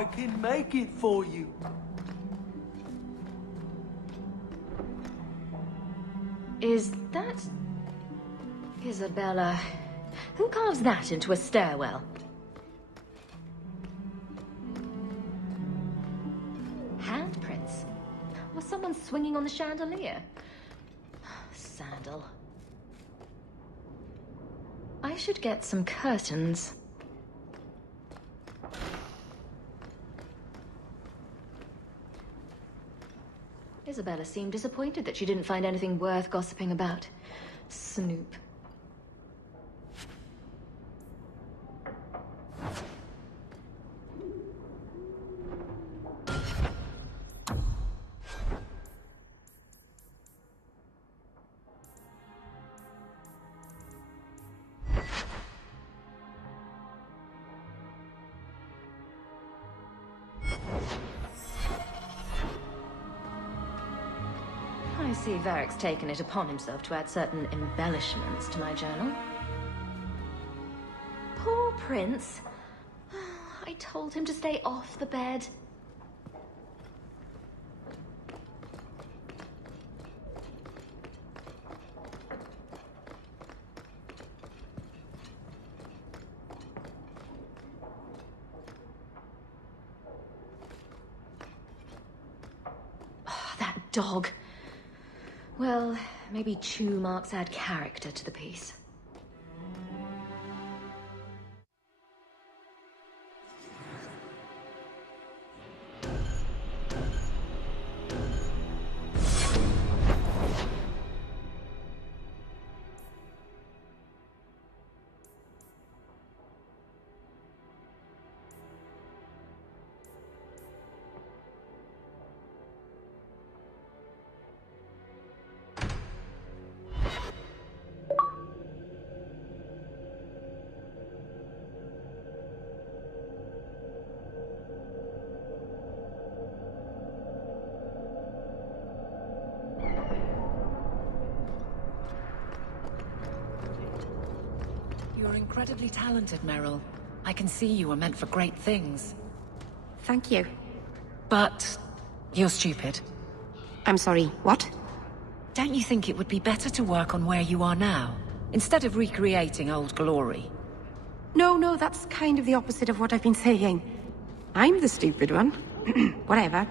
I can make it for you. Is that... Isabella? Who carves that into a stairwell? Handprints? Was someone swinging on the chandelier? Sandal. I should get some curtains. Isabella seemed disappointed that she didn't find anything worth gossiping about. Snoop. I see Varric's taken it upon himself to add certain embellishments to my journal. Poor Prince. I told him to stay off the bed. Oh, that dog. Well, maybe chew marks add character to the piece. You're incredibly talented, Meryl. I can see you were meant for great things. Thank you. But you're stupid. I'm sorry, what? Don't you think it would be better to work on where you are now, instead of recreating old glory? No, that's kind of the opposite of what I've been saying. I'm the stupid one. Whatever.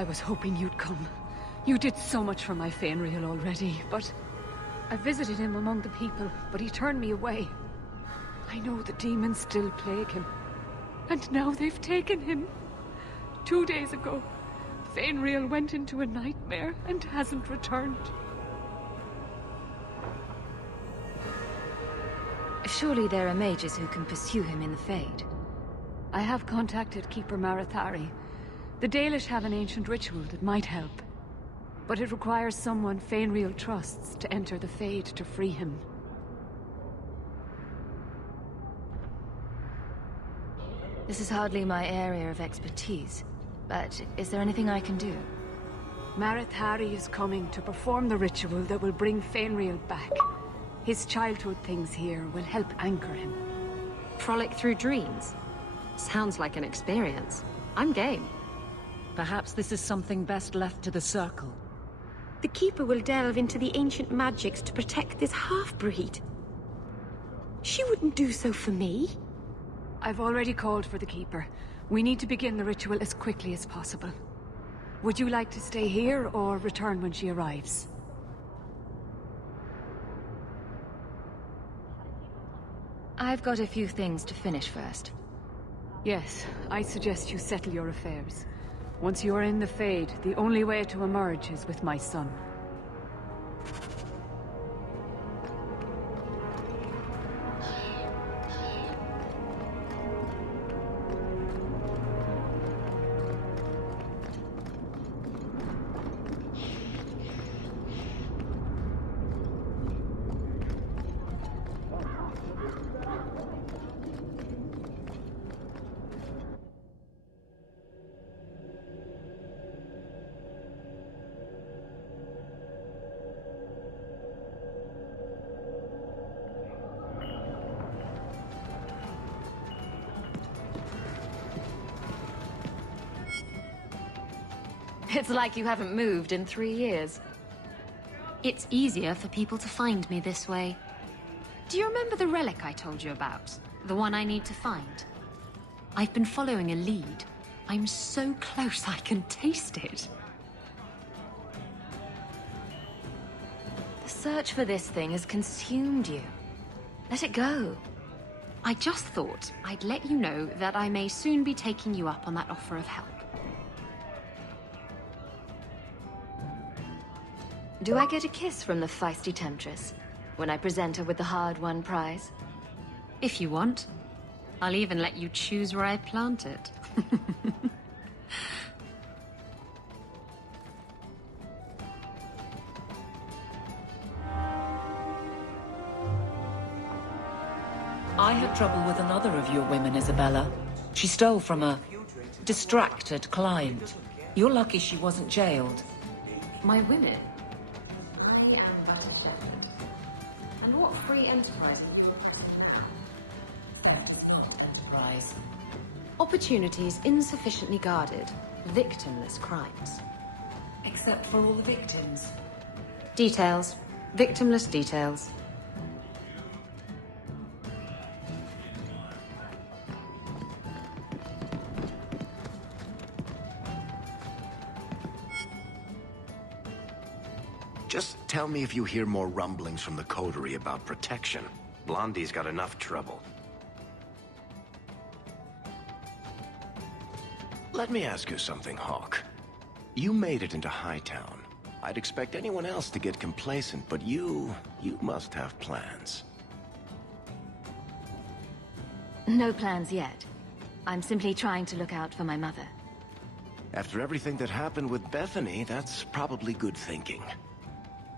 I was hoping you'd come. You did so much for my Fainriel already, but... I visited him among the people, but he turned me away. I know the demons still plague him. And now they've taken him. 2 days ago, Fainriel went into a nightmare and hasn't returned. Surely there are mages who can pursue him in the Fade. I have contacted Keeper Marathari. The Dalish have an ancient ritual that might help. But it requires someone Fainriel trusts to enter the Fade to free him. This is hardly my area of expertise, but is there anything I can do? Marathari is coming to perform the ritual that will bring Fainriel back. His childhood things here will help anchor him. Frolic through dreams? Sounds like an experience. I'm game. Perhaps this is something best left to the Circle. The Keeper will delve into the ancient magics to protect this half-breed. She wouldn't do so for me. I've already called for the Keeper. We need to begin the ritual as quickly as possible. Would you like to stay here or return when she arrives? I've got a few things to finish first. Yes, I suggest you settle your affairs. Once you are in the Fade, the only way to emerge is with my son. It's like you haven't moved in 3 years. It's easier for people to find me this way. Do you remember the relic I told you about? The one I need to find? I've been following a lead. I'm so close I can taste it. The search for this thing has consumed you. Let it go. I just thought I'd let you know that I may soon be taking you up on that offer of help. Do I get a kiss from the feisty temptress when I present her with the hard-won prize? If you want. I'll even let you choose where I plant it. I had trouble with another of your women, Isabella. She stole from a distracted client. You're lucky she wasn't jailed. My women? I am but a shepherd. And what free enterprise are you requesting now? Theft is not enterprise. Opportunities insufficiently guarded. Victimless crimes. Except for all the victims. Details. Victimless details. Just tell me if you hear more rumblings from the coterie about protection. Blondie's got enough trouble. Let me ask you something, Hawke. You made it into Hightown. I'd expect anyone else to get complacent, but you must have plans. No plans yet. I'm simply trying to look out for my mother. After everything that happened with Bethany, that's probably good thinking.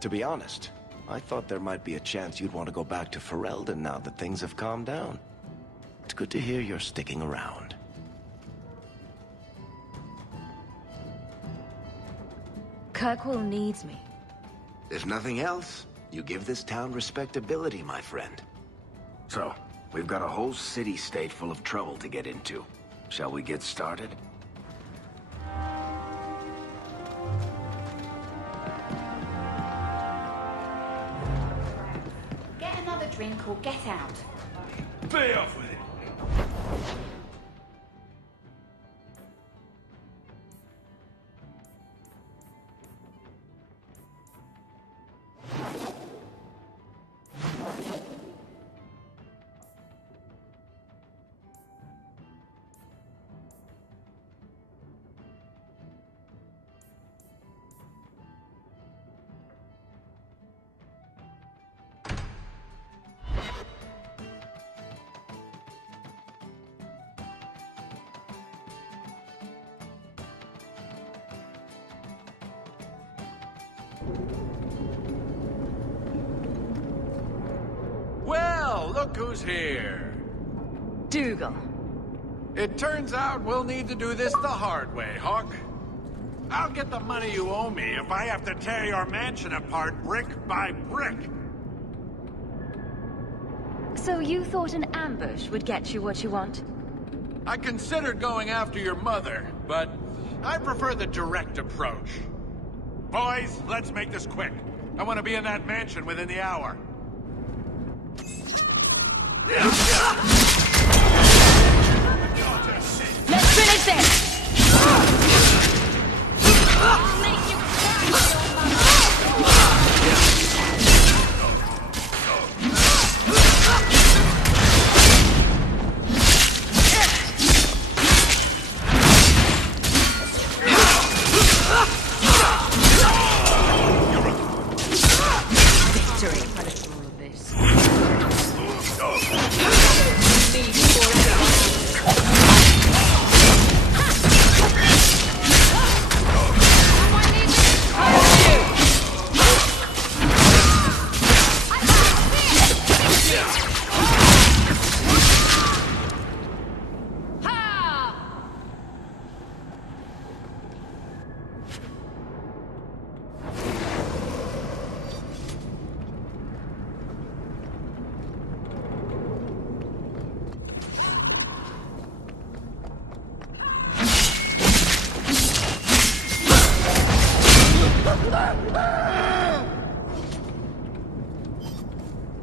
To be honest, I thought there might be a chance you'd want to go back to Ferelden now that things have calmed down. It's good to hear you're sticking around. Kirkwall needs me. If nothing else, you give this town respectability, my friend. So, we've got a whole city-state full of trouble to get into. Shall we get started? Get another drink or get out. Be off with it. Well, look who's here. Dougal. It turns out we'll need to do this the hard way, Hawk. I'll get the money you owe me if I have to tear your mansion apart brick by brick. So you thought an ambush would get you what you want? I considered going after your mother, but I prefer the direct approach. Boys, let's make this quick. I want to be in that mansion within the hour. Let's finish this!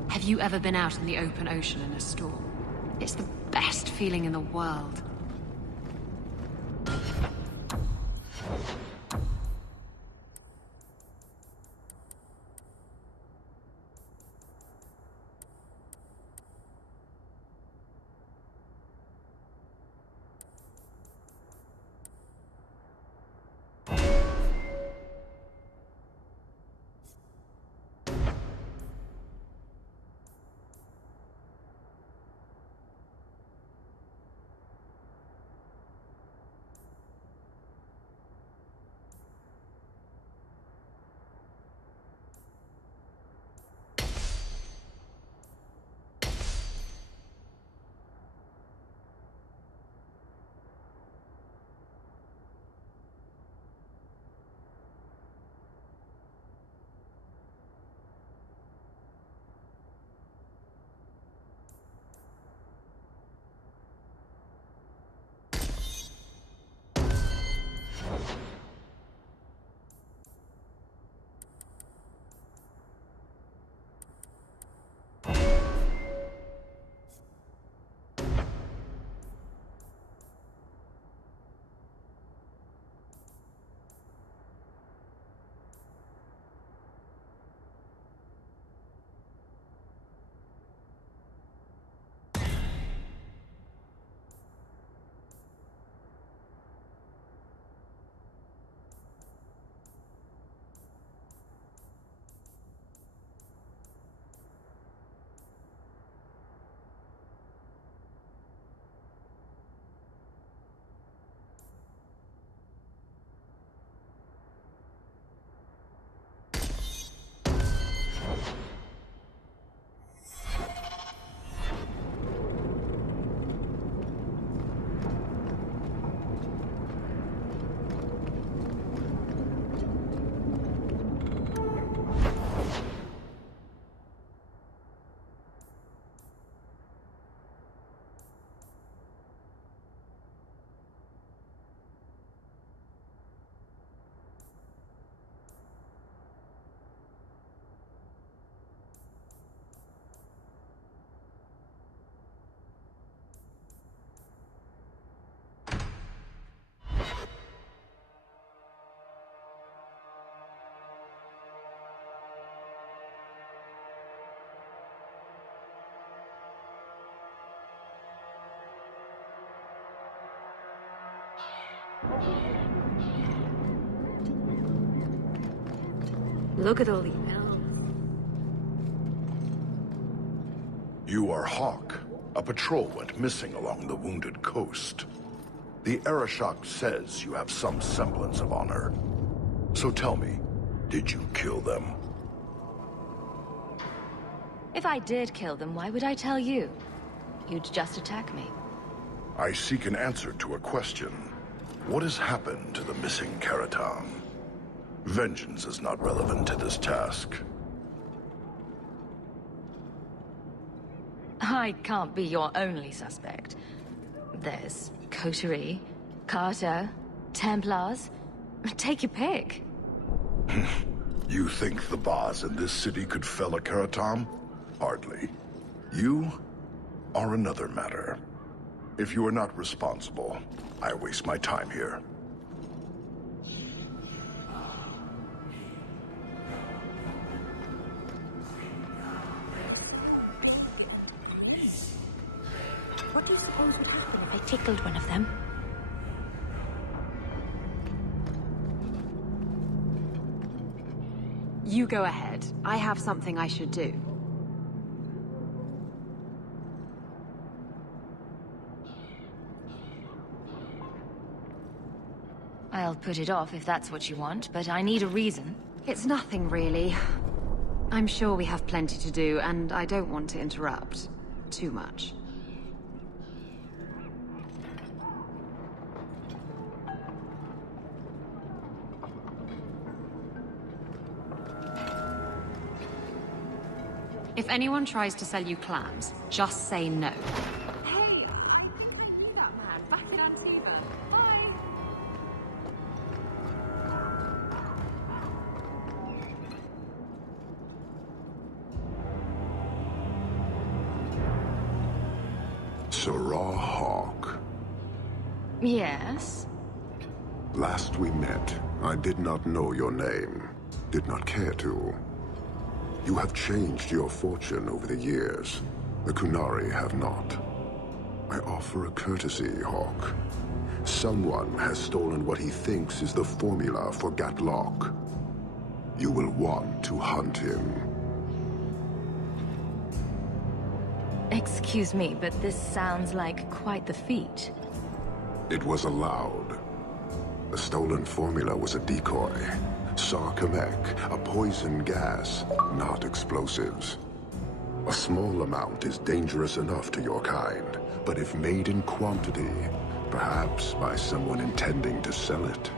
Have you ever been out in the open ocean in a storm? It's the best feeling in the world. Look at all the elves. You are Hawk. A patrol went missing along the Wounded Coast. The Arishok says you have some semblance of honor. So tell me, Did you kill them? If I did kill them, why would I tell you? You'd just attack me. I seek an answer to a question. What has happened to the missing Karatam? Vengeance is not relevant to this task. I can't be your only suspect. There's Coterie, Carter, Templars. Take your pick. You think the boss in this city could fell a Karatam? Hardly. You are another matter. If you are not responsible, I waste my time here. What do you suppose would happen if I tickled one of them? You go ahead. I have something I should do. I'll put it off if that's what you want, but I need a reason. It's nothing, really. I'm sure we have plenty to do, and I don't want to interrupt too much. If anyone tries to sell you clams, just say no. Hey, I knew that man back in Antigua. Bye. Sarah Hawke. Yes? Last we met, I did not know your name. Did not care to. You have changed your fortune over the years. The Qunari have not. I offer a courtesy, Hawke. Someone has stolen what he thinks is the formula for Gatlock. You will want to hunt him. Excuse me, but this sounds like quite the feat. It was allowed. The stolen formula was a decoy. Sarkamek, a poison gas, not explosives. A small amount is dangerous enough to your kind, but if made in quantity, perhaps by someone intending to sell it.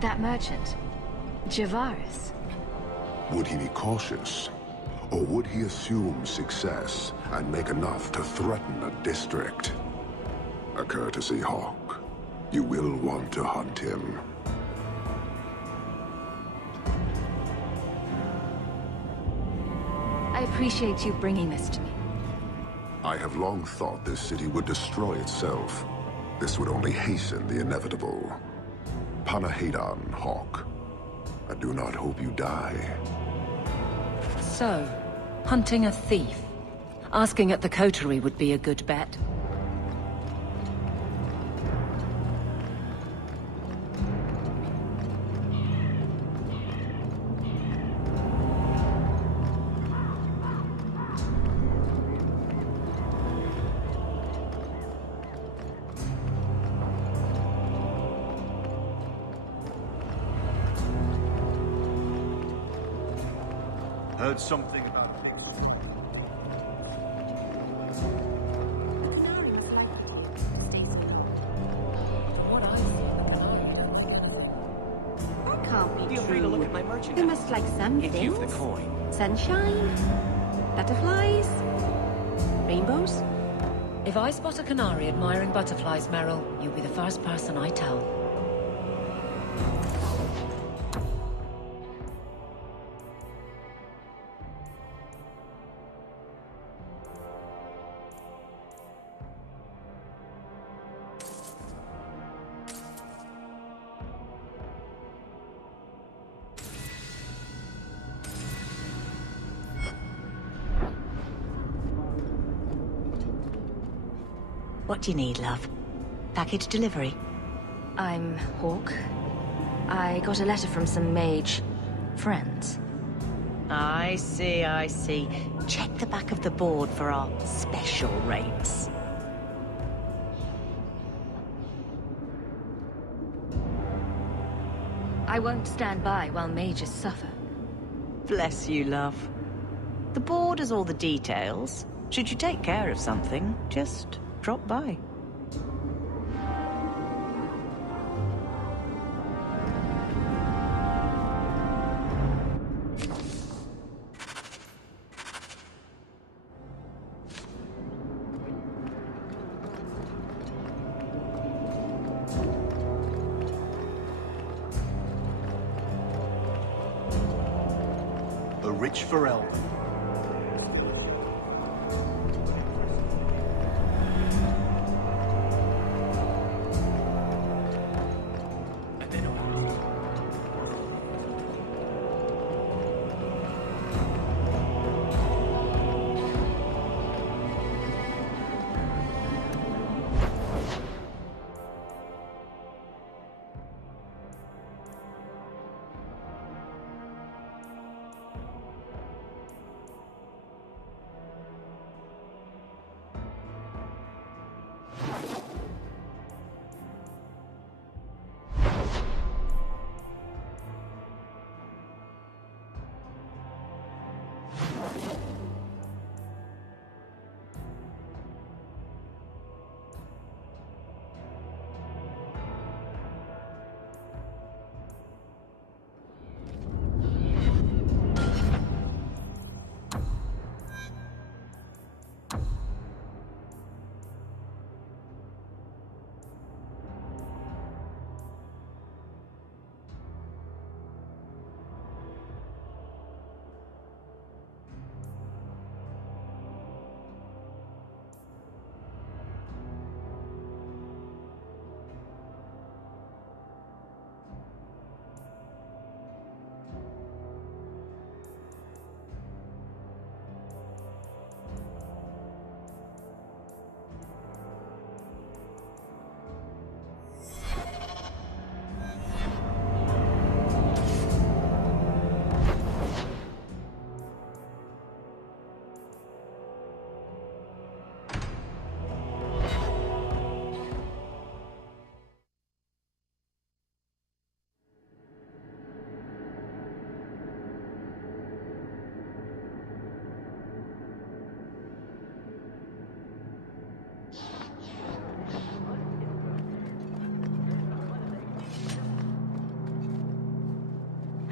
That merchant, Javaris. Would he be cautious? Or would he assume success and make enough to threaten a district? A courtesy, Hawke. You will want to hunt him. I appreciate you bringing this to me. I have long thought this city would destroy itself. This would only hasten the inevitable. Panahedan, Hawke. I do not hope you die. So, hunting a thief. Asking at the Coterie would be a good bet. Heard something about things. That can't be Feel free to look at my merchandise. They must like some If things. you've the coin. Sunshine, butterflies, rainbows. If I spot a canary admiring butterflies, Meryl, you'll be the first person I tell. What do you need, love? Package delivery? I'm Hawke. I got a letter from some mage friends. I see, I see. Check the back of the board for our special rates. I won't stand by while mages suffer. Bless you, love. The board has all the details. Should you take care of something, just drop by. A rich Ferelden.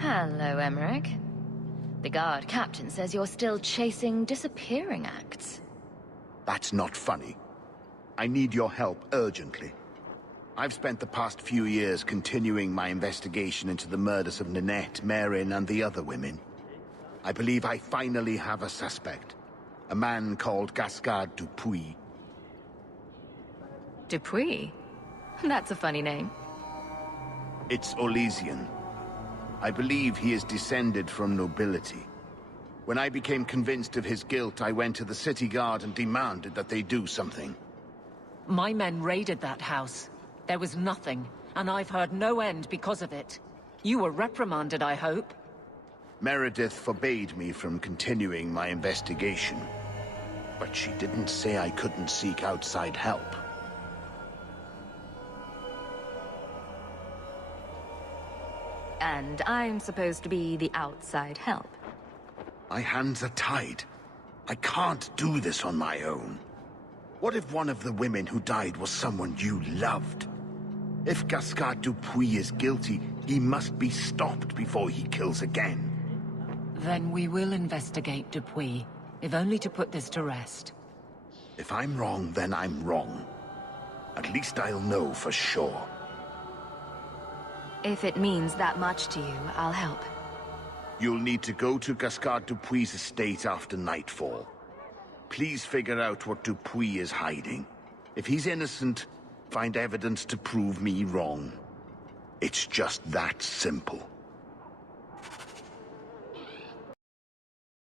Hello, Emmerich. The guard captain says you're still chasing disappearing acts. That's not funny. I need your help urgently. I've spent the past few years continuing my investigation into the murders of Ninette, Merrin, and the other women. I believe I finally have a suspect. A man called Gascard Dupuis. Dupuis? That's a funny name. It's Orlesian. I believe he is descended from nobility. When I became convinced of his guilt, I went to the city guard and demanded that they do something. My men raided that house. There was nothing, and I've heard no end because of it. You were reprimanded, I hope? Meredith forbade me from continuing my investigation. But she didn't say I couldn't seek outside help. And I'm supposed to be the outside help. My hands are tied. I can't do this on my own. What if one of the women who died was someone you loved? If Gascard Dupuis is guilty, he must be stopped before he kills again. Then we will investigate Dupuis, if only to put this to rest. If I'm wrong, then I'm wrong. At least I'll know for sure. If it means that much to you, I'll help. You'll need to go to Gascard Dupuis' estate after nightfall. Please figure out what Dupuis is hiding. If he's innocent, find evidence to prove me wrong. It's just that simple.